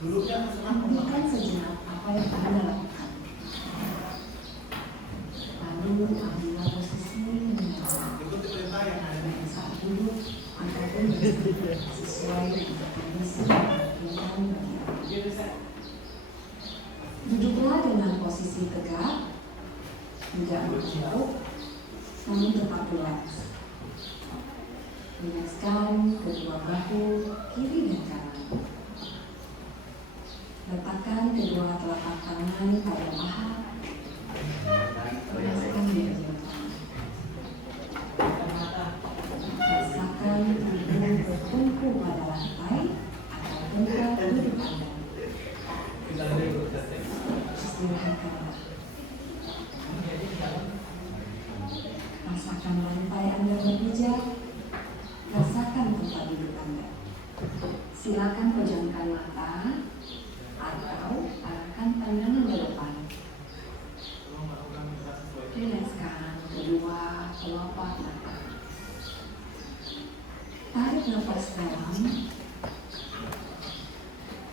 Hentikan sejenak apa yang Anda lakukan. Lalu ambillah posisi menyelam. Saat duduk ataupun berdiri sesuai dengan kondisi yang bagi. Duduklah dengan posisi tegak, tidak menunduk, namun tetap rileks. Rilekskan kedua bahu kiri dan kanan. Letakkan kedua telapak tangan pada paha. Rasakan di belakang. Rasakan tubuh bertumpu pada lantai atau tempat duduk Anda. Istirahatkanlah. Rasakan lantai Anda berpijak. Rasakan tempat duduk Anda. Silakan pejamkan mata atau arahkan pandangan ke depan. Rilekskan kedua kelopak mata. Tarik nafas dalam.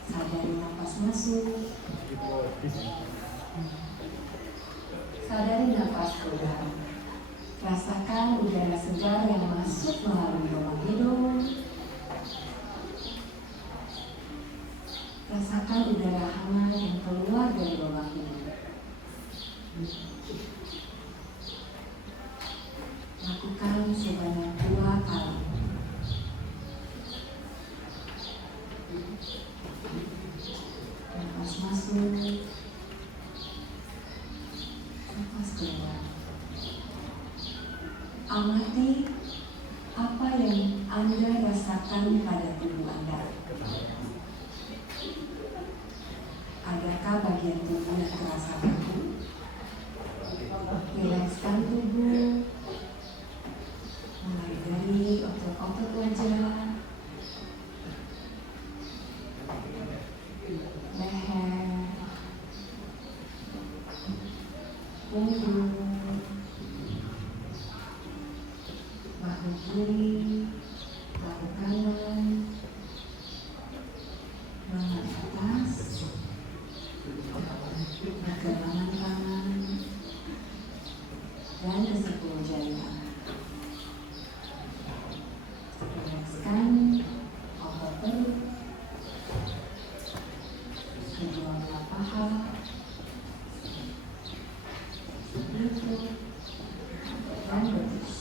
Sadari nafas masuk. Sadari nafas keluar. Rasakan udara segar yang masuk melalui lubang hidung. Rasakan udara hangat yang keluar dari lubang hidung. Lakukan sebanyak 2 kali. Nafas masuk. Nafas keluar. Amati apa yang Anda rasakan pada tubuh Anda. Adakah bagian tubuh yang terasa kaku? Rilekskan tubuh, mulai dari otot-otot wajah, leher, punggung, bahu kiri, bahu kanan, lengan atas, pergelangan tangan, dan ke-10 jari tangan. Rilekskan otot perut, kedua belah paha, lutut, dan betis.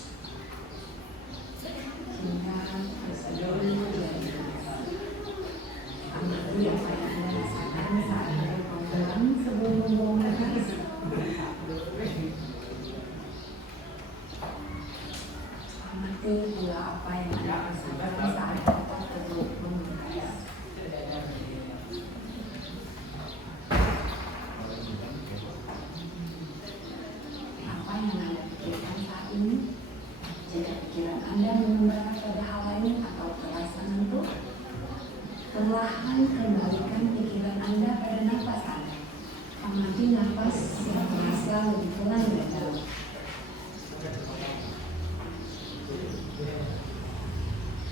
Hingga ke-10 jari tangan. Amati apa yang Anda rasakan saat Anda berpegang sebelum membuang nafas. Amati pula apa yang Anda rasakan saat Anda duduk membuang. Apa yang Anda pikirkan saat ini? Jika pikiran Anda mengembara pada hal lain atau terasa ngantuk, perlahan kembalikan pikiran Anda pada nafas Anda. Amati nafas yang terasa lebih pelan dan dalam.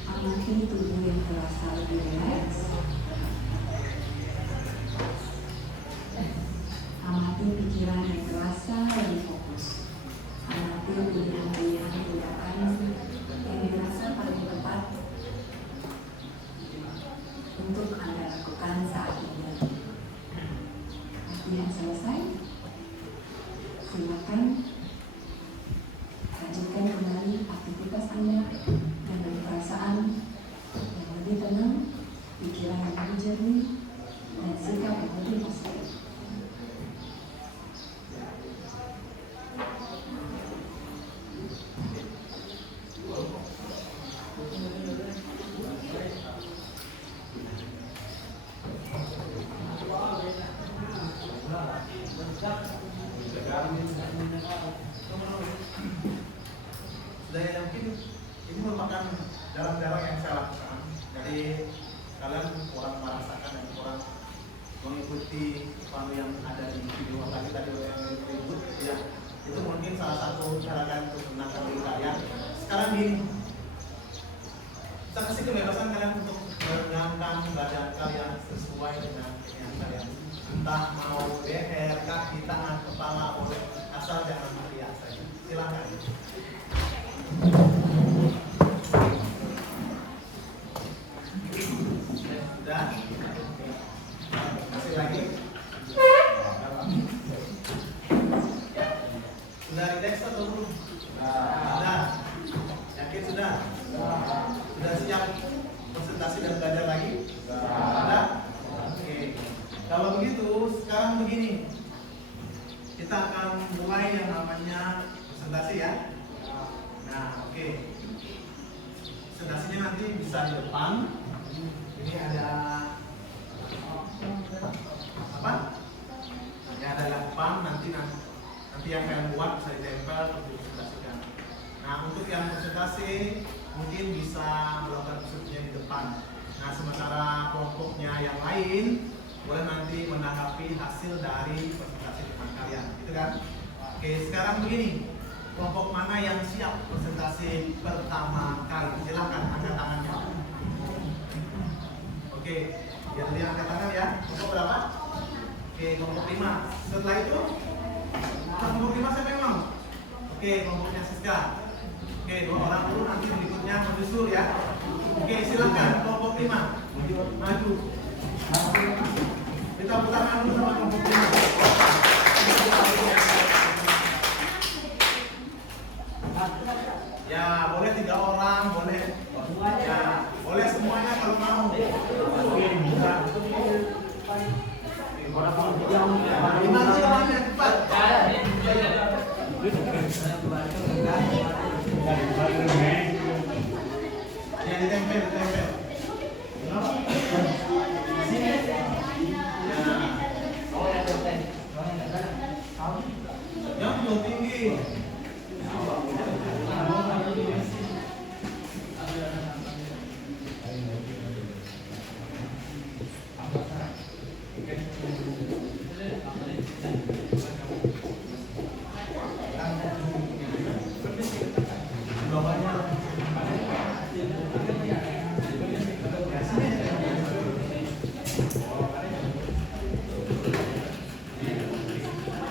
Amati tubuh yang terasa lebih rileks. Amati pikiran yang terasa lebih fokus. Amati pilihan-pilihan tindakan yang dirasa paling tepat untuk Anda lakukan saat ini. Latihan selesai. Silakan lanjutkan kembali aktivitas Anda dengan perasaan yang lebih tenang, pikiran yang lebih jernih, dan sikap yang lebih positif. Dan mungkin ini merupakan jarang-jarang yang saya lakukan. Jadi kalian kurang merasakan dan kurang mengikuti apa yang ada di video tadi oleh ribut ya. Itu mungkin salah satu cara kalian untuk menangkap diri kalian. Sekarang gini, saya kasih kebebasan kalian untuk berenang goyangkan badan kalian sesuai dengan keinginan kalian. Entah mau leher, kaki, tangan, kepala, boleh, asal jangan teriak saja. Silakan. Sudah? Masih lagi? Sudah rileks atau belum? Sudah. Yakin sudah? Sudah siap presentasi dan belajar lagi? Sudah? Oke. Kalau begitu, sekarang begini. Kita akan mulai yang namanya presentasi ya. Nah, oke. Presentasinya nanti bisa di depan. Ini ada apa? Ini ada laptop, nanti yang kalian buat bisa ditempel untuk dipresentasikan. Nah, untuk yang presentasi mungkin bisa melakukan presentasinya di depan. Nah, sementara kelompoknya yang lain boleh nanti menanggapi hasil dari presentasi teman kalian, gitu kan? Oke, sekarang begini, kelompok mana yang siap presentasi pertama kali? Silakan angkat tangannya. Oke, biar dia angkat tangan ya. Kelompok berapa? Oke, kelompok 5. Setelah itu, kelompok 5 siapa yang mau? Oke, kelompoknya Siska. Oke, 2 orang dulu, nanti berikutnya menyusul ya. Oke, silakan kelompok 5 maju. Kita putarkan dulu sama kelompok 5. Ya, boleh 3 orang, boleh. Ya, boleh semuanya kalau mau. Gimana caranya cepat? Ya, ditempel. Yang belum tinggi.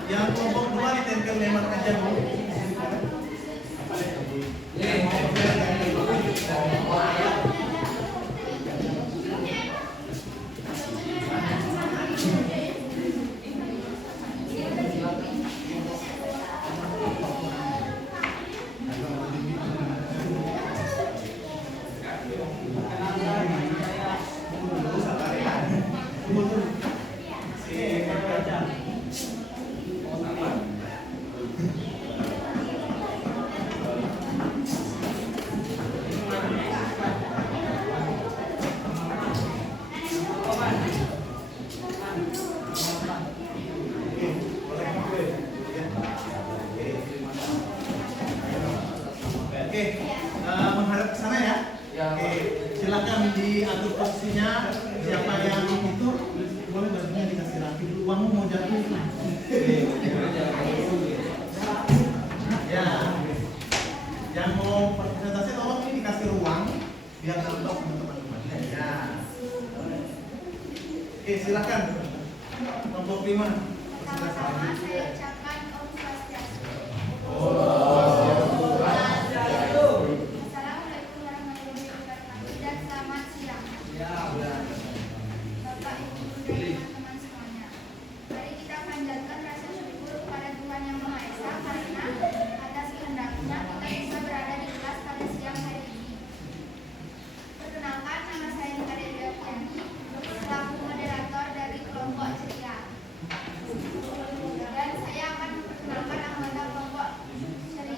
Yang kelompok 2 ditempel memang aja Bu. Menghadap ke sana ya. Oke, silakan diatur posisinya. Siapa yang itu boleh bajunya dikasih rapi dulu. Uangmu mau jatuh. Ya, yang mau presentasi tolong ini dikasih ruang biar nampak sama teman-teman. Ya. Oke, silakan. Kelompok 5. Pertama-tama saya ucapkan Om Swastiastu. Assalamualaikum warahmatullahi wabarakatuh dan selamat siang. Bapak, Ibu, dan teman-teman semuanya. Mari kita panjatkan rasa syukur kepada Tuhan Yang Maha Esa karena atas kehendaknya kita bisa berada di kelas pada siang hari ini. Perkenalkan, nama saya Nika Dewiani, selaku moderator dari kelompok ceria. Dan saya akan memperkenalkan anggota kelompok ceria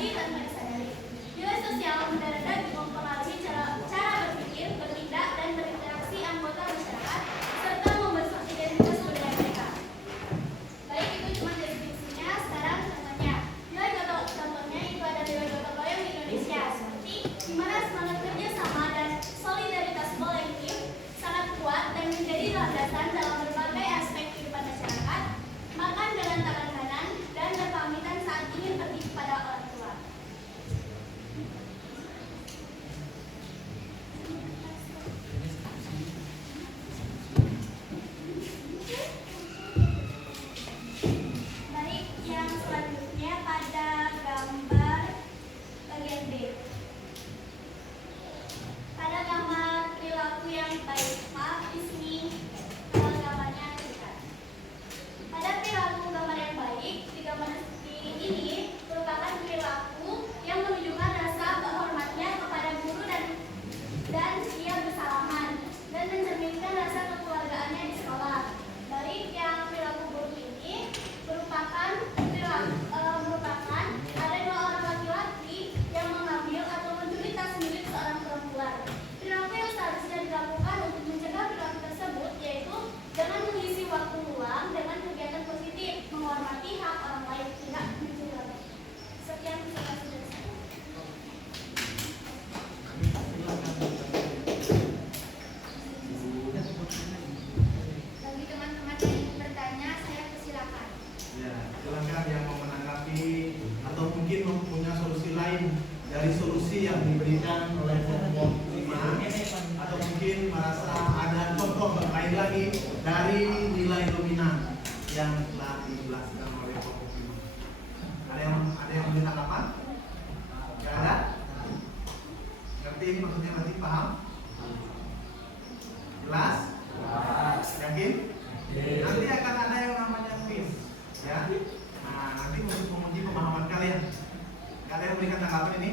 disadari tanpa disadari. Nilai sosial mendadak mempengaruhi cara berpikir, bertindak, dan berinteraksi anggota masyarakat serta membentuk identitas budaya mereka. Baik, itu cuma definisinya. Sekarang contohnya. Nilai contohnya itu ada nilai gotong royong di Indonesia, seperti di mana semangat kerja sama dan solidaritas kolektif sangat kuat dan menjadi landasan dalam berbagai aspek kehidupan masyarakat. Makan dengan tangan kanan dan berpamitan saat ingin pergi kepada orang tua. Baik, yang selanjutnya pada gambar bagian B. Pada gambar perilaku yang baik, maaf di sini gambarnya dekat. Pada perilaku gambar yang baik, di gambar ini merupakan perilaku yang menunjukkan rasa hormatnya kepada guru dan ia bersalaman dan mencerminkan rasa kekeluargaannya di sekolah. Baik, yang perilaku buruk ini merupakan ada dua orang laki-laki yang mengambil atau mencuri tas milik seorang perempuan. Perilaku yang seharusnya dilakukan untuk mencegah perilaku tersebut yaitu dengan mengisi waktu luang dengan kegiatan positif, menghormati hak orang lain, tidak mencuri. Sekian presentasi dari saya. Bagi teman-teman yang ingin bertanya, saya persilakan. Ya, silakan yang mau menanggapi atau mungkin mempunyai solusi lain dari solusi yang diberikan oleh kelompok 5, atau mungkin merasa ada contoh lain lagi dari nilai dominan yang telah dijelaskan oleh kelompok 5. Ada yang punya tanggapan? Nggak ada? Ngerti maksudnya, nanti paham? Jelas? Yakin? Nanti akan ada yang namanya quiz, ya. Nah, nanti untuk menguji pemahaman kalian. Gak ada yang memberikan tanggapan ini?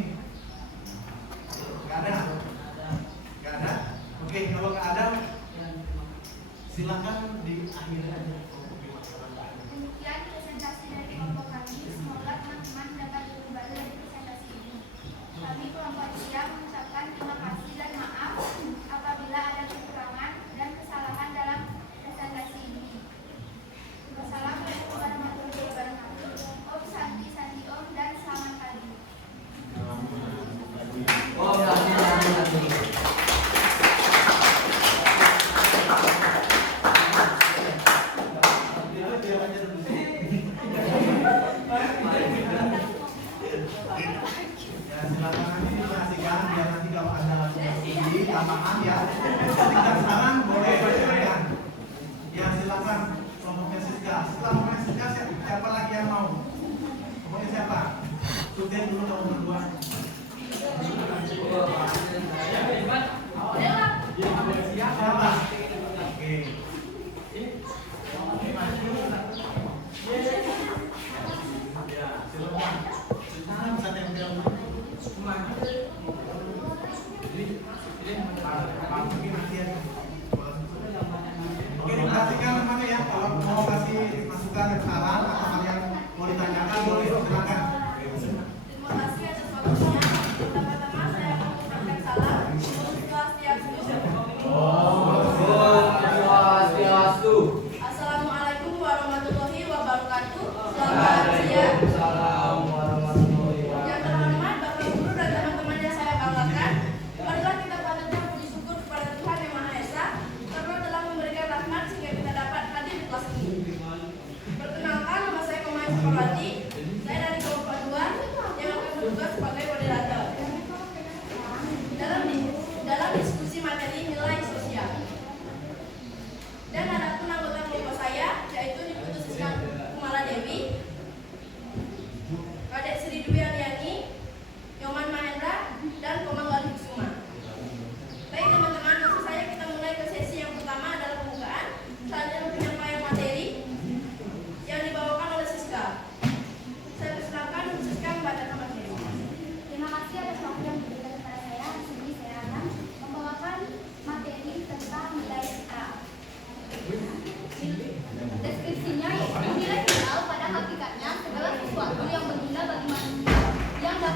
Gak ada? Gak ada? Oke, kalau gak ada, silakan diakhiri aja. Demikian presentasi dari kelompok kami. Semoga teman-teman dapat berubah dari presentasi ini. Kami kelompok dia mengucapkan terima kasih dan maaf apabila ada kekurangan dan kesalahan dalam presentasi ini. Wassalamualaikum warahmatullahi wabarakatuh. Om Santi Santi Om dan selamat pagi. Ya, silakan nanti diperhatikan biar nanti kalau ada solusi tambahan ya, tingkat saran boleh disampaikan. Ya, silakan kelompoknya Siska. Setelah kelompoknya Siska, siapa lagi yang mau? Kelompoknya siapa? Sudin dulu nomor 2. Siapa? Oke. Ya, silakan. Sekarang bisa tempel. Oke, diperhatikan teman ya. Kalau mau kasih masukan dan saran atau hal yang mau ditanyakan boleh, silakan. Terima kasih atas waktunya. Pertama-tama saya mengucapkan salam untuk Swastiastu. Assalamualaikum warahmatullahi wabarakatuh. Selamat siang. Yang terhormat Bapak Guru dan teman-teman yang saya banggakan, marilah kita patutnya puji syukur kepada Tuhan Yang Maha Esa karena telah memberikan rahmat sehingga kita dapat hadir di kelas ini. Perkenalkan, nama saya Komai Suparwati. Saya dari kelompok 2 yang akan bertugas sebagai moderator dalam diskusi materi nilai sosial. Dan ada pun anggota kelompok saya, yaitu Diputu Siska Kumala Dewi, Kadek Sri Dwi Aryani, Yoman Mahendra, dan Komang Galih Kusuma. Baik teman-teman, langsung saja kita mulai ke sesi yang pertama adalah pembukaan. Selanjutnya penyampaian materi yang dibawakan oleh Siska. Saya persilakan Siska membacakan materi. Terima kasih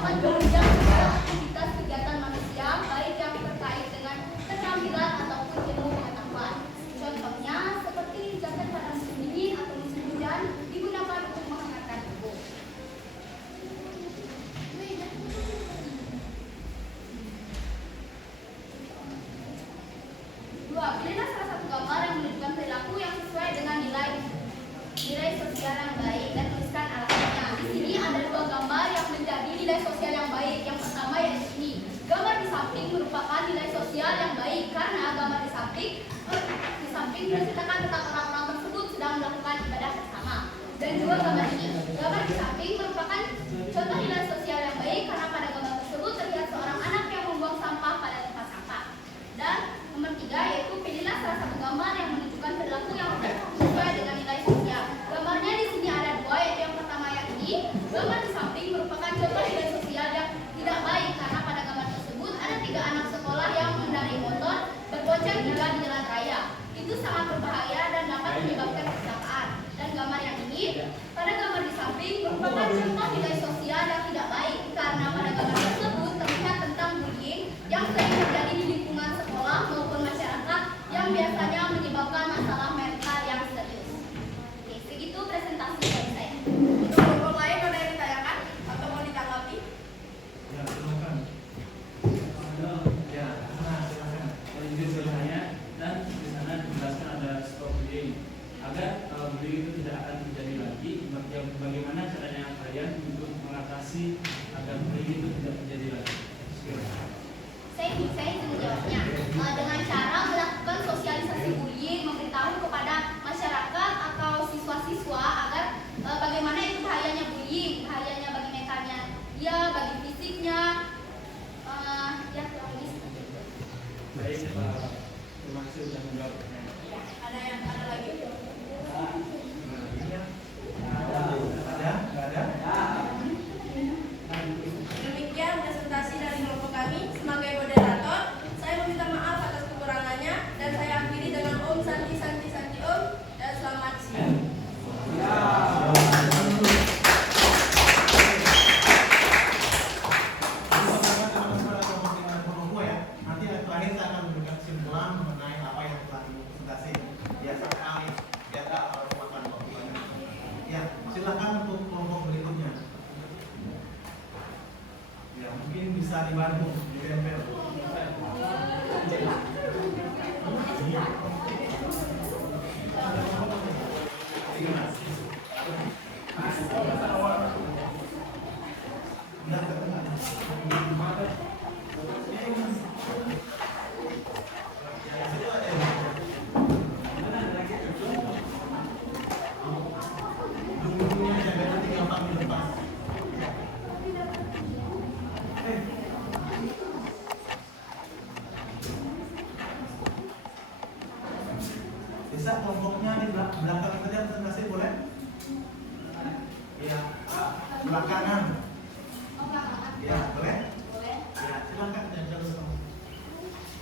dapat menunjang segala aktivitas kegiatan manusia, baik yang terkait dengan keterampilan ataupun ilmu pengetahuan. Contohnya seperti jaket pada musim dingin atau musim hujan digunakan untuk menghangatkan tubuh. Dua, pilihlah salah satu gambar yang menunjukkan perilaku yang sesuai dengan nilai sosial yang baik dan tuliskan alasannya. Di sini ada dua gambar yang menjadi nilai sosial yang baik. Yang pertama yaitu ini. Gambar di samping merupakan nilai sosial yang baik karena gambar di samping menceritakan tentang orang-orang tersebut sedang melakukan ibadah bersama. Dan juga gambar ini. Gambar di samping merupakan contoh nilai sosial yang baik karena pada gambar tersebut terlihat seorang anak yang membuang sampah pada tempat sampah. Dan nomor 3 yaitu pilihlah salah satu gambar yang menunjukkan perilaku yang sesuai dengan nilai sosial. Gambarnya di sini ada dua, yaitu yang pertama yang ini. Gambar di samping merupakan contoh nilai sosial yang tidak baik karena pada gambar tersebut ada 3 anak sekolah yang mengendarai motor berboncengan hingga di jalan raya. Itu sangat berbahaya dan dapat menyebabkan kecelakaan. Dan gambar yang ini, pada gambar di samping merupakan contoh nilai sosial yang tidak baik karena pada gambar tersebut terlihat tentang bullying yang sering terjadi di lingkungan sekolah maupun masyarakat yang biasanya menyebabkan masalah mental yang serius. Oke, segitu presentasi dari saya. Untuk kelompok lain ada yang ditanyakan atau mau ditanggapi? Ya, silakan. Ya, silakan. Izin bertanya, dan di sana dijelaskan ada stop bullying agar bullying itu tidak akan terjadi lagi. Bagaimana caranya kalian untuk mengatasi agar bullying itu tidak terjadi lagi? Saya ingin menjawabnya dengan cara melakukan sosialisasi bullying, memberitahu kepada masyarakat atau siswa-siswa agar bagaimana itu bahayanya bullying, bahayanya bagi mentalnya dia, bagi fisiknya, ya kurang lebih seperti itu. Baik, terima kasih sudah menjawab. Ada lagi? Ada? Demikian presentasi dari kelompok kami. Sebagai moderator, saya meminta maaf atas kekurangannya dan saya akhiri dengan Om Santi Santi Santi Om dan selamat siang. Nanti terakhir saya akan memberikan kesimpulan mengenai apa yang telah dipresentasi. Biasa sekali, biar tak makan waktunya. Ya, silakan untuk kelompok berikutnya. Ya, mungkin bisa dibantu ditempel. Bisa kelompoknya di belakang saja presentasi boleh? Iya, belakangan. Iya, boleh? Boleh. Ya, silakan yang terus.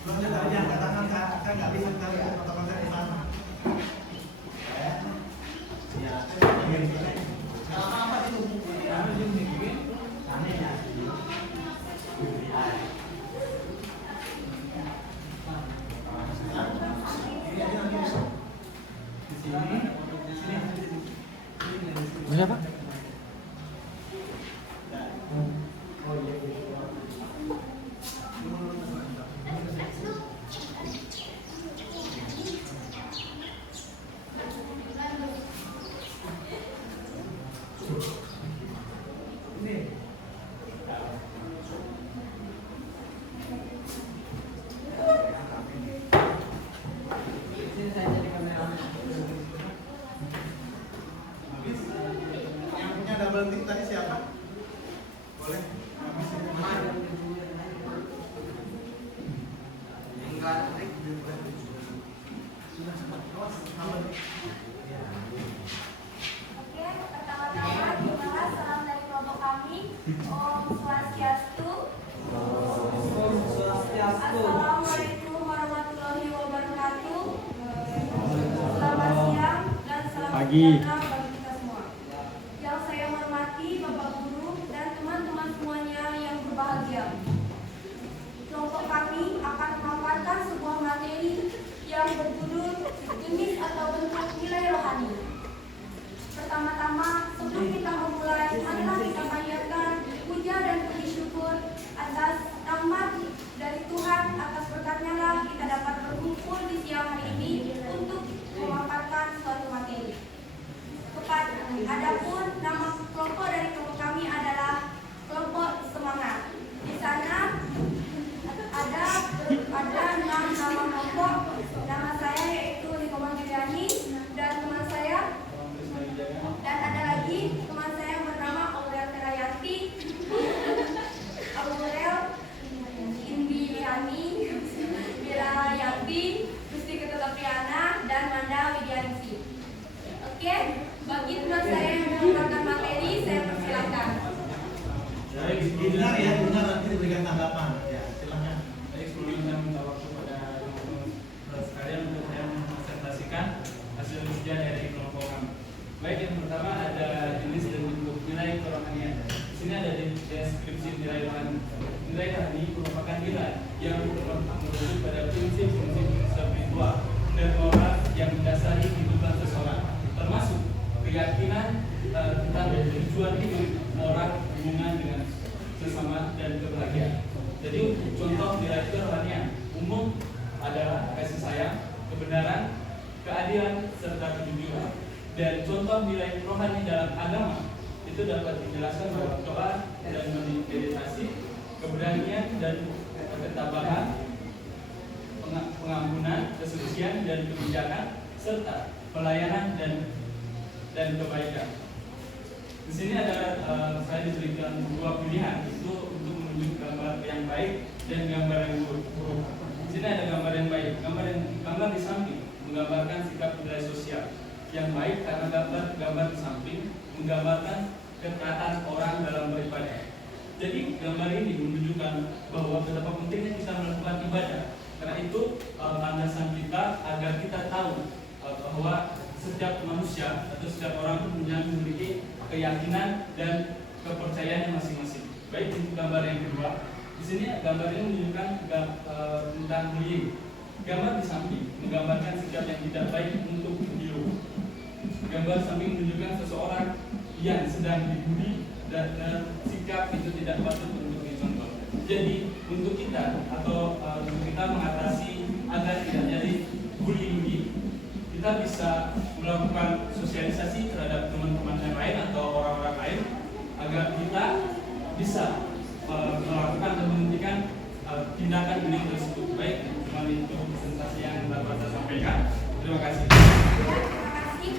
Belum ada tadi angkat tangan, saya nggak bisa sekali ya, teman-teman saya di sana. Ya, kalau apa itu? Kami ini bikin, aneh ya. Siapa? Yang punya double tick tadi siapa? Boleh? Habis itu mana? Oke, pertama-tama gimana salam dari kelompok kami. Om Swastiastu. Assalamualaikum warahmatullahi wabarakatuh. Selamat siang dan selamat Pagi. sejahtera bagi kita semua. Yang saya hormati Bapak Guru dan teman-teman semuanya silakan. Ya, silakan. Baik, sebelum saya minta waktu pada sekalian untuk saya mempresentasikan hasil ujian dari kelompok kami. Baik, yang pertama ada jenis dan bentuk nilai kerohanian. Di sini ada deskripsi nilai rohani. Nilai rohani merupakan nilai yang merujuk pada prinsip-prinsip spiritual dan moral yang mendasari kehidupan seseorang, termasuk keyakinan tentang tujuan hidup, moral, hubungan dengan sesama dan kebahagiaan. Jadi contoh nilai kerohanian umum adalah kasih sayang, kebenaran, keadilan, serta kejujuran. Dan contoh nilai rohani dalam agama itu dapat dijelaskan bahwa doa dan meditasi, keberanian dan ketabahan, pengampunan, kesucian dan kebijakan, serta pelayanan dan kebaikan. Di sini ada saya diberikan dua pilihan itu untuk menunjuk gambar yang baik dan gambar yang buruk. Di sini ada gambar yang baik. Gambar di samping menggambarkan sikap nilai sosial yang baik karena gambar di samping menggambarkan ketaatan orang dalam beribadah. Jadi gambar ini menunjukkan bahwa betapa pentingnya kita melakukan ibadah. Karena itu landasan kita agar kita tahu bahwa setiap manusia atau setiap orang itu memiliki keyakinan dan kepercayaannya masing-masing. Baik, untuk gambar yang kedua, di sini gambar ini menunjukkan tentang bullying. Gambar di samping menggambarkan sikap yang tidak baik untuk diri. Gambar samping menunjukkan seseorang yang sedang dibully dan sikap itu tidak patut untuk dicontoh. Jadi untuk kita untuk kita mengatasi agar tidak jadi bullying ini, kita bisa melakukan sosialisasi terhadap teman-teman yang lain atau orang-orang lain agar kita bisa melakukan dan menghentikan tindakan bullying tersebut. Baik, cuma itu presentasi yang dapat saya sampaikan. Terima kasih. Terima kasih.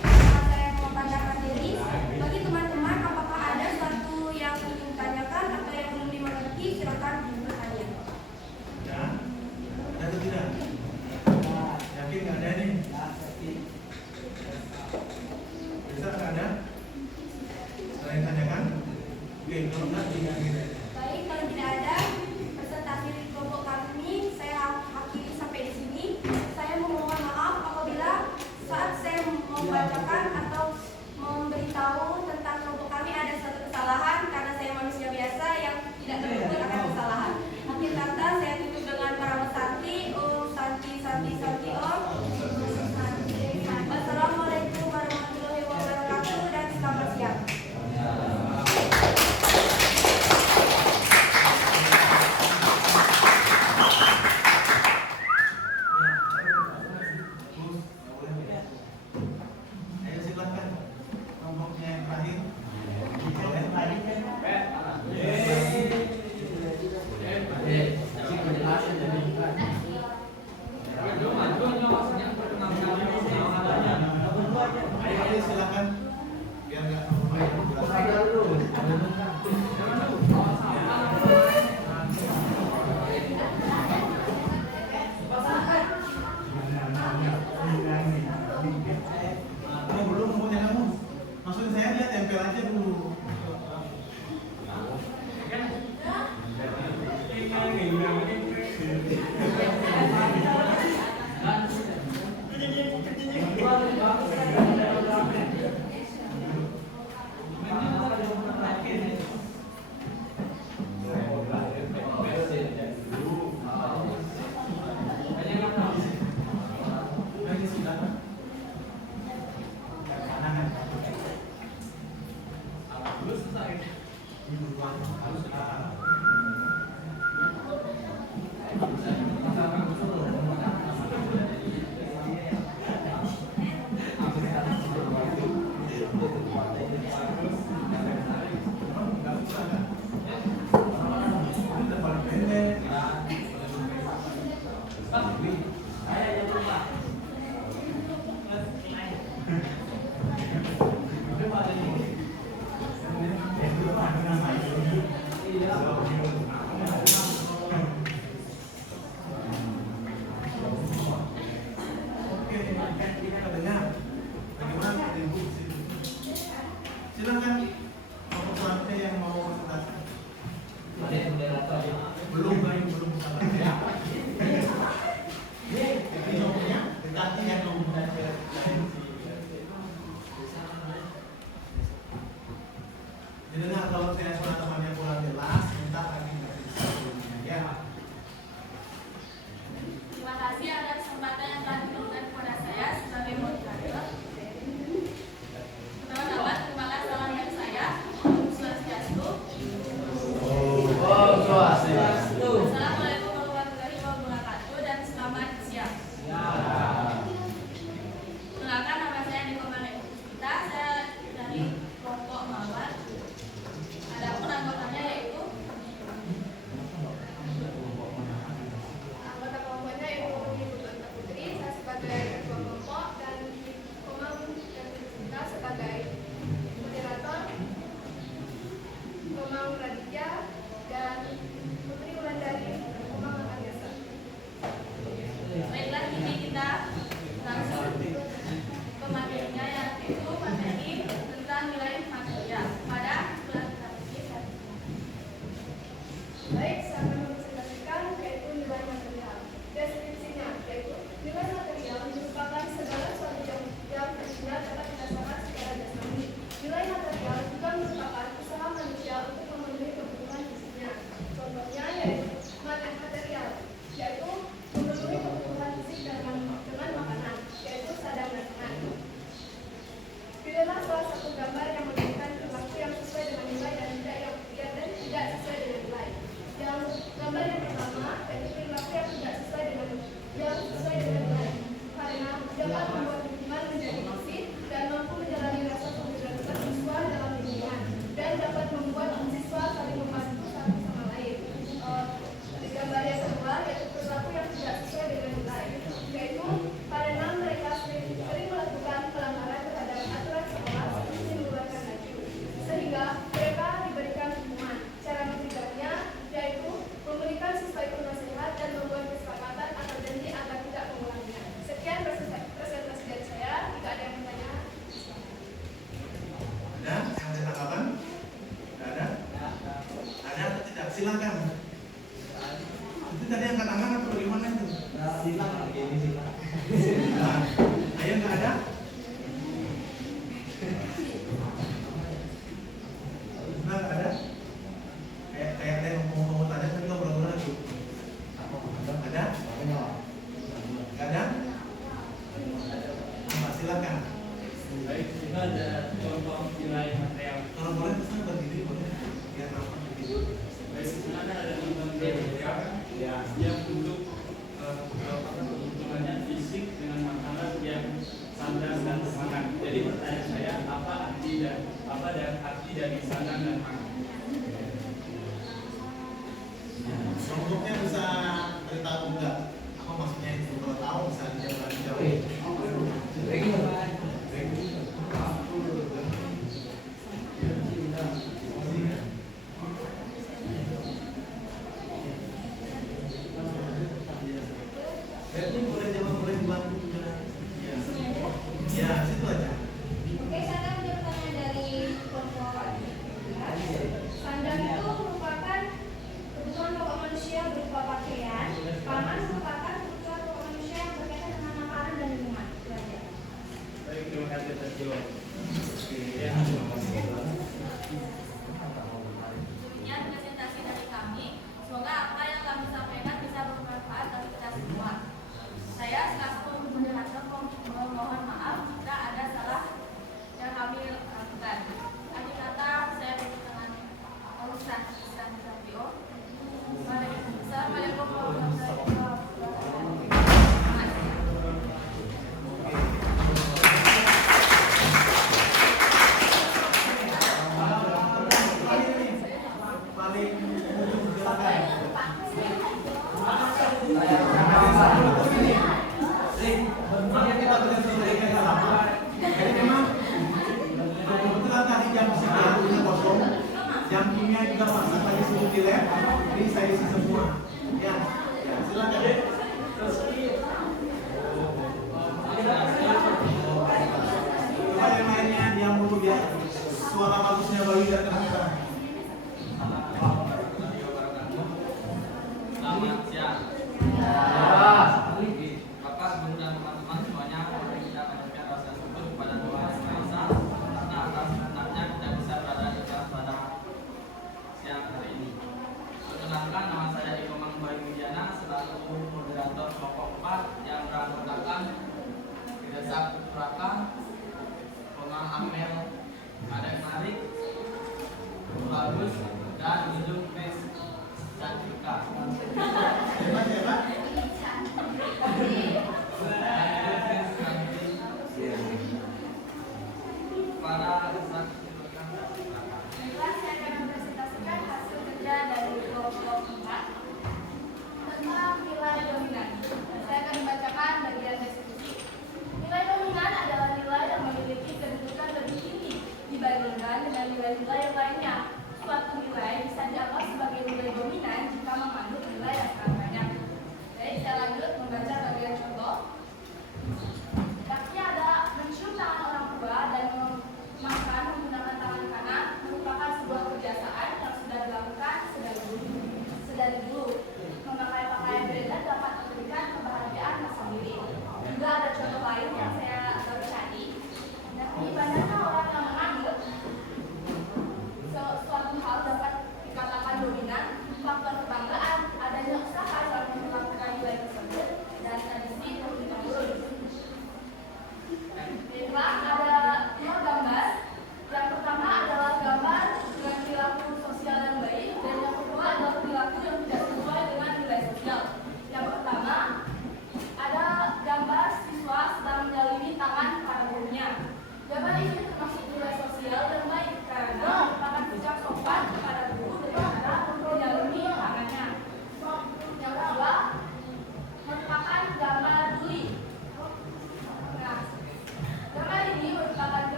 Saya mau tanyakan diri. Bagi teman-teman, apakah ada sesuatu yang ingin ditanyakan atau yang belum dimengerti? Silakan bertanya. Ya, ada atau tidak? Yakin nggak ada nih? Bisa nggak ada? Ada yang tanyakan? Oke, kalau nggak tinggal. Baik, kalau tidak ada, presentasi di kelompok kami saya akhiri sampai di sini. Saya memohon maaf apabila saat saya membacakan atau memberitahu tentang kelompok kami ada suatu kesalahan karena saya manusia biasa yang tidak terluput akan kesalahan. Akhir kata saya tutup dengan para santi, Om Santi Santi Santi Om. Wassalamualaikum warahmatullahi wabarakatuh dan selamat siang. Ayo silakan kelompoknya yang terakhir. Boleh? Ayo silakan. Biar nggak kamu belum punya kamu. Maksud saya dia tempel aja dulu. Ayo silakan. Silakan kelompok selanjutnya yang mau presentasi. belum sabar ya. Jadi nomornya dekati yang nomor. Jadi kalau temannya kurang jelas, minta lagi ya. Terima kasih atas kesempatan yang telah diberikan kepada saya sebagai moderator. Teman-teman, terima kasih salam dari saya. Swastiastu. Assalamualaikum warahmatullahi wabarakatuh dan selamat siang. Perkenalkan, nama saya Niko Manek Puspita. Saya dari kelompok Mawar. Adapun anggotanya yaitu Anggota kelompoknya Ibu Putri, saya sebagai ketua kelompok, dan Komang dan kita sebagai moderator, Komang Raditya dan Putri Wulandari Komang Aliasa. baiklah, kini kita langsung ke materinya, yaitu materi tentang nilai material pada kelas kita. Baik, saya akan mempresentasikan yaitu nilai material. Deskripsinya yaitu nilai material merupakan segala sesuatu yang tentunya dapat dirasakan secara jasmani. Nilai material juga merupakan usaha manusia untuk memenuhi kebutuhan fisiknya. Contohnya yaitu material, yaitu memenuhi kebutuhan fisik dengan makanan, yaitu sadar dan makan. Pilihlah salah satu gambar yang memberikan perilaku yang sesuai dengan nilai dan tidak sesuai dengan nilai. Yang gambar yang pertama yaitu perilaku yang tidak sesuai dengan nilai, karena dapat membuat hubungan menjadi bersih dan mampu menjalani rasa solidaritas siswa dalam lingkungan, dan dapat membuat siswa saling membantu satu sama lain. Di gambar yang kedua yaitu perilaku yang tidak sesuai dengan nilai, yaitu karena mereka sering melakukan pelanggaran terhadap aturan sekolah seperti mengeluarkan baju, sehingga mereka diberikan hukuman. Cara mencegahnya yaitu memberikan siswa itu nasihat dan membuat kesepakatan atau janji agar tidak mengulanginya. Sekian presentasi dari saya. Jika ada yang bertanya, Ada yang ada tanggapan? Tidak ada? Ada atau tidak? Silakan. Itu tadi angkat tangan atau bagaimana itu? Silakan. Ayo, nggak ada? Nggak ada? Kayak mau tanya tapi nggak pura-pura lagi. Ada? Nggak ada? Nah, silakan. Baik, kita ada contoh nilai material. Kalau boleh kita berdiri boleh biar nampak begitu. Baik, sebenarnya ada contoh nilai material yang untuk kebutuhannya fisik dengan makanan yang sandang dan pangan. Jadi pertanyaan saya, apa arti dari sandang dan pangan? Contohnya bisa beritahu enggak? Apa maksudnya itu? Kalau tahu bisa dijawab. Berarti boleh jawab, boleh dibantu juga. Ya, situ aja. oke, saya akan menjawab pertanyaan dari kelompok sandang itu merupakan kebutuhan pokok manusia berupa pakaian. Pangan merupakan kebutuhan pokok manusia yang berkaitan dengan makanan dan minuman. Itu aja. Baik, terima kasih atas jawaban. Ya. Demikian presentasi dari kami. Semoga apa yang kami sampaikan bisa bermanfaat bagi kita semua. Saya selaku moderator mohon maaf jika ada salah yang kami lakukan. Akhir kata saya bertemu dengan Ustaz Sabio. Assalamualaikum warahmatullahi wabarakatuh. Paling silakan. Makanya kita berdiri sama. Jadi memang kebetulan tadi jam istirahatnya kosong, jam kimia juga masih tadi suruh di lab, jadi saya isi semua. Ya, silakan. Coba yang lainnya yang mau biar suara bagusnya Bayu dan kedengaran.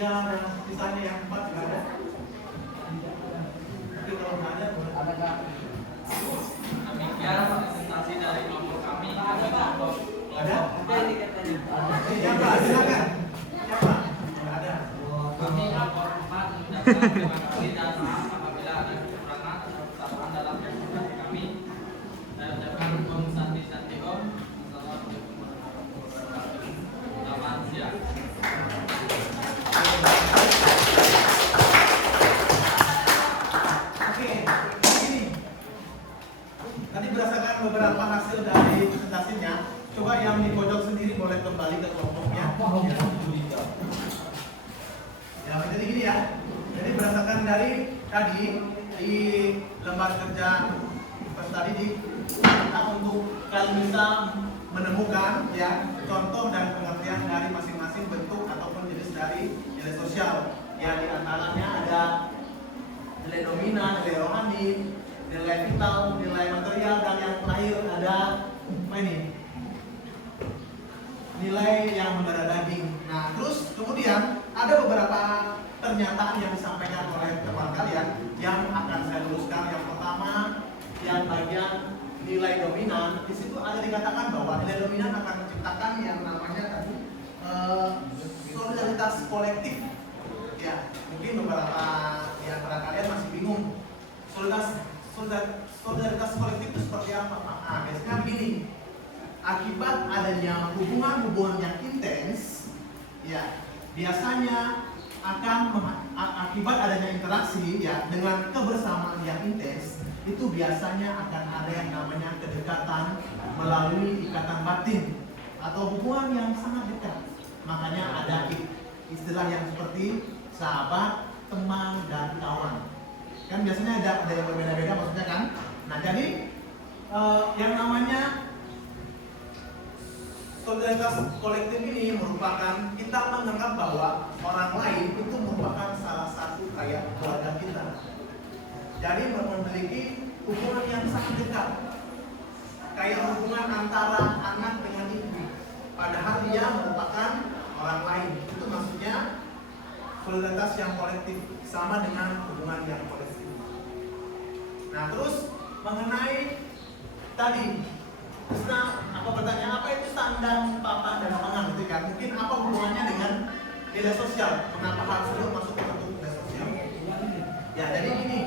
3 dan sisanya yang 4 juga ada. Tapi kalau nggak ada, boleh. Demikian presentasi dari kelompok kami. Kelompok Ada? Siapa? Silakan. Siapa? Nggak ada. kami kelompok 4 mengucapkan terima kasih dan maaf apabila ada kekurangan atau kesalahan dalam presentasi kami. Saya ucapkan Om Santi Santi Om. Assalamualaikum warahmatullahi wabarakatuh. Selamat siang. Oke, ini. Tadi berdasarkan beberapa hasil dari presentasinya, coba yang di pojok sendiri boleh kembali ke kelompoknya. Ya, jadi gini ya. Jadi berdasarkan dari tadi di lembar kerja pas tadi kita untuk kalian bisa menemukan ya contoh dan pengertian dari masing-masing bentuk ataupun jenis dari nilai sosial. Ya, di antaranya ada nilai nominal, nilai rohani, nilai vital, nilai material, dan yang terakhir ada apa ini? Nilai yang mendarah daging. Nah, terus kemudian ada beberapa pernyataan yang disampaikan oleh teman kalian yang akan saya luruskan. Yang pertama, yang bagian nilai dominan, di situ ada dikatakan bahwa nilai dominan akan menciptakan yang namanya tadi solidaritas kolektif. Ya, mungkin beberapa di antara kalian masih bingung. Solidaritas kolektif itu seperti apa, Pak? Nah, biasanya begini. Akibat adanya hubungan-hubungan yang intens, ya biasanya akan akibat adanya interaksi ya dengan kebersamaan yang intens, itu biasanya akan ada yang namanya kedekatan melalui ikatan batin atau hubungan yang sangat dekat. Makanya ada istilah yang seperti sahabat, teman, dan kawan. Kan biasanya ada yang berbeda-beda maksudnya kan. Nah, jadi yang namanya solidaritas kolektif ini merupakan kita menganggap bahwa orang lain itu merupakan salah satu kayak keluarga kita. Jadi memiliki hubungan yang sangat dekat, kayak hubungan antara anak dengan ibu. Padahal dia merupakan orang lain. Itu maksudnya solidaritas yang kolektif, sama dengan hubungan yang kolektif. Nah, terus mengenai tadi, apa pertanyaan apa itu sandang, papan, dan pangan gitu kan? Mungkin apa hubungannya dengan nilai sosial? Kenapa harus masuk ke bentuk nilai sosial? Ya, jadi gini,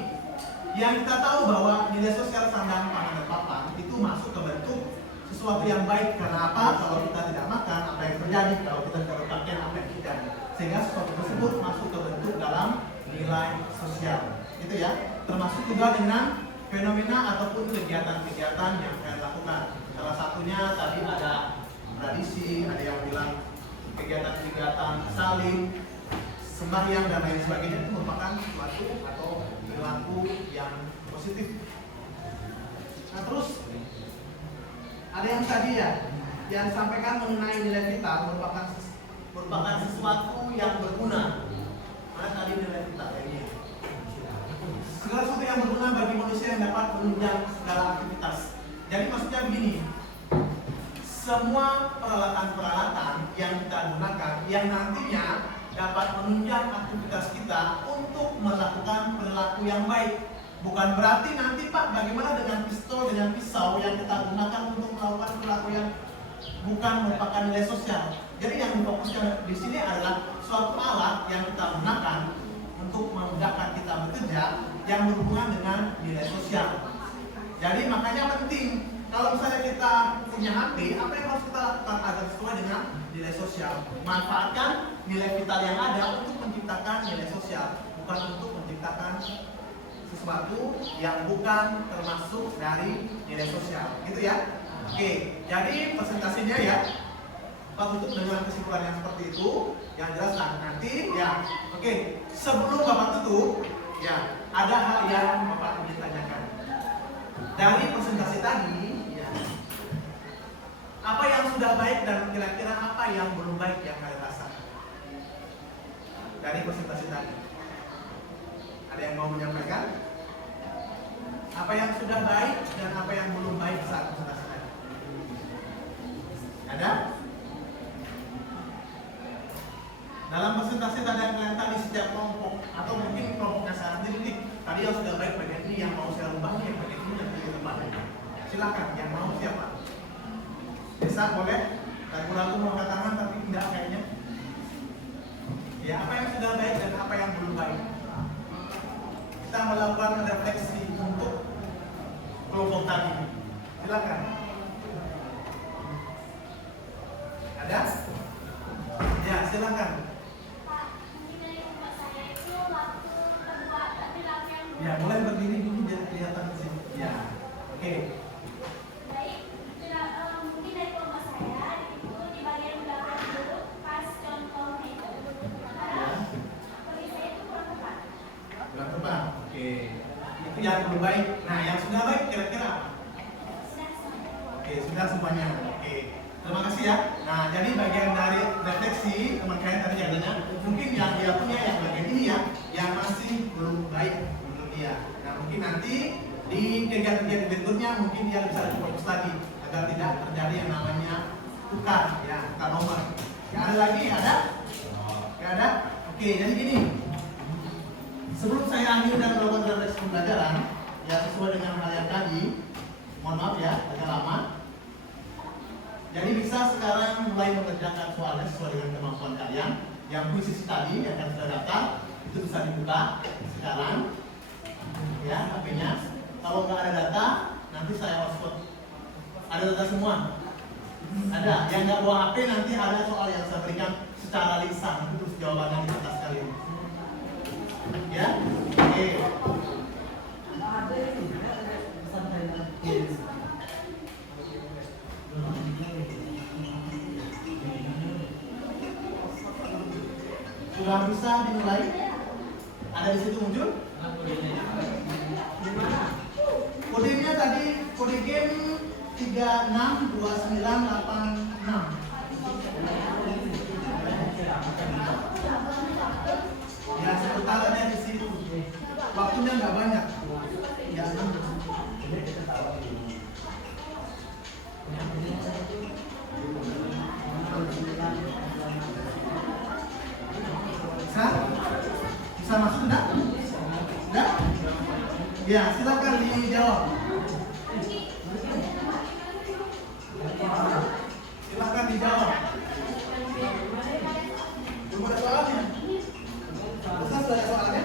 yang kita tahu bahwa nilai sosial sandang, pangan, dan papan itu masuk ke bentuk sesuatu yang baik. Karena apa? Kalau kita tidak makan, apa yang terjadi? Kalau kita tidak berpakaian, apa yang terjadi? Sehingga sesuatu tersebut masuk ke bentuk dalam nilai sosial. Itu ya. Termasuk juga dengan fenomena ataupun kegiatan-kegiatan yang kalian lakukan. Salah satunya tadi ada tradisi, ada yang bilang kegiatan-kegiatan saling, sembahyang, dan lain sebagainya itu merupakan suatu atau perilaku yang positif. Nah, terus ada yang tadi ya, yang sampaikan mengenai nilai vital merupakan sesuatu yang berguna. Mana tadi nilai vital ini? Segala sesuatu yang berguna bagi manusia yang dapat menunjang segala aktivitas. Jadi maksudnya begini, semua peralatan-peralatan yang kita gunakan yang nantinya dapat menunjang aktivitas kita untuk melakukan perilaku yang baik. Bukan berarti nanti Pak, bagaimana dengan pistol, dengan pisau yang kita gunakan untuk melakukan perilaku yang bukan merupakan nilai sosial. Jadi yang difokuskan di sini adalah suatu alat yang kita gunakan untuk memudahkan kita bekerja yang berhubungan dengan nilai sosial. Jadi makanya penting kalau misalnya kita punya HP, apa yang harus kita lakukan agar sesuai dengan nilai sosial? Manfaatkan nilai vital yang ada untuk menciptakan nilai sosial, bukan untuk menciptakan sesuatu yang bukan termasuk dari nilai sosial, gitu ya. Oke, jadi presentasinya ya, Pak tutup dengan kesimpulan yang seperti itu, yang jelas nanti ya. Oke, sebelum Bapak tutup, ya ada hal yang Bapak ingin tanyakan dari presentasi tadi. Ya, apa yang sudah baik dan kira-kira apa yang belum baik yang kalian rasakan dari presentasi tadi? Ada yang mau menyampaikan? Apa yang sudah baik dan apa yang belum baik saat presentasi tadi? Ada? Dalam presentasi tadi yang kalian silakan. Yang mau siapa? Desa boleh. Ragu-ragu mau angkat tangan tapi tidak kayaknya. Ya, apa yang sudah baik dan apa yang belum baik. Kita melakukan refleksi untuk kelompok tadi. Silakan. Ada? Ya, silakan. Pak, mungkin dari tempat saya itu waktu terbuat tapi lagu yang Ya, boleh berdiri dulu biar kelihatan di sini. Ya, oke. baik. Mungkin dari kelompok saya itu di bagian belakang dulu pas contohnya itu. Karena bagi saya itu kurang tepat. Kurang tepat. Oke. Itu yang belum baik. Nah, yang sudah baik kira-kira apa? Sudah sampai. Oke, sudah semuanya. Oke. Terima kasih ya. Nah, jadi bagian dari refleksi teman kalian tadi adanya mungkin yang dia punya yang bagian ini ya, yang masih belum baik menurut dia. Nah, mungkin nanti di kegiatan-kegiatan berikutnya mungkin dia bisa fokus lagi agar tidak terjadi yang namanya tukar ya, tukar nomor. Ya, ada lagi? Ada? Ya, ada? Oke, jadi gini. Sebelum saya akhiri dan melakukan refleksi pembelajaran, ya sesuai dengan hal yang tadi, mohon maaf ya, agak lama. Jadi bisa sekarang mulai mengerjakan soalnya sesuai dengan kemampuan kalian. Yang kuisis tadi yang akan sudah daftar itu bisa dibuka sekarang, ya HP-nya. Kalau nggak ada data, nanti saya hotspot. Ada data semua? Ada. Yang nggak bawa HP nanti ada soal yang saya berikan secara lisan, itu terus jawabannya di atas kalian. Ya, oke. Sudah bisa dimulai? Ada di situ muncul? Kodenya tadi kode game 362986. Ya, sebentarnya di situ. Waktunya nggak banyak. Ya, 6. Bisa? Bisa masuk enggak? Enggak? Ya, silakan dijawab. Silakan dijawab. Belum ada soalnya? Bisa sudah ada soalnya?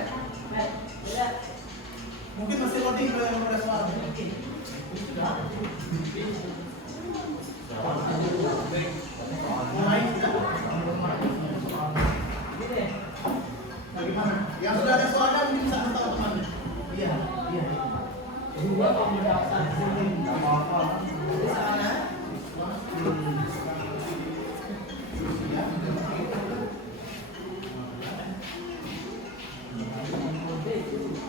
Mungkin masih loading belum ada soalnya. Mulai sudah? Bagaimana? Yang sudah ada soalnya mungkin bisa minta temannya. Iya, iya. Jadi gua kalau mendaftar sini enggak apa-apa. Jadi sana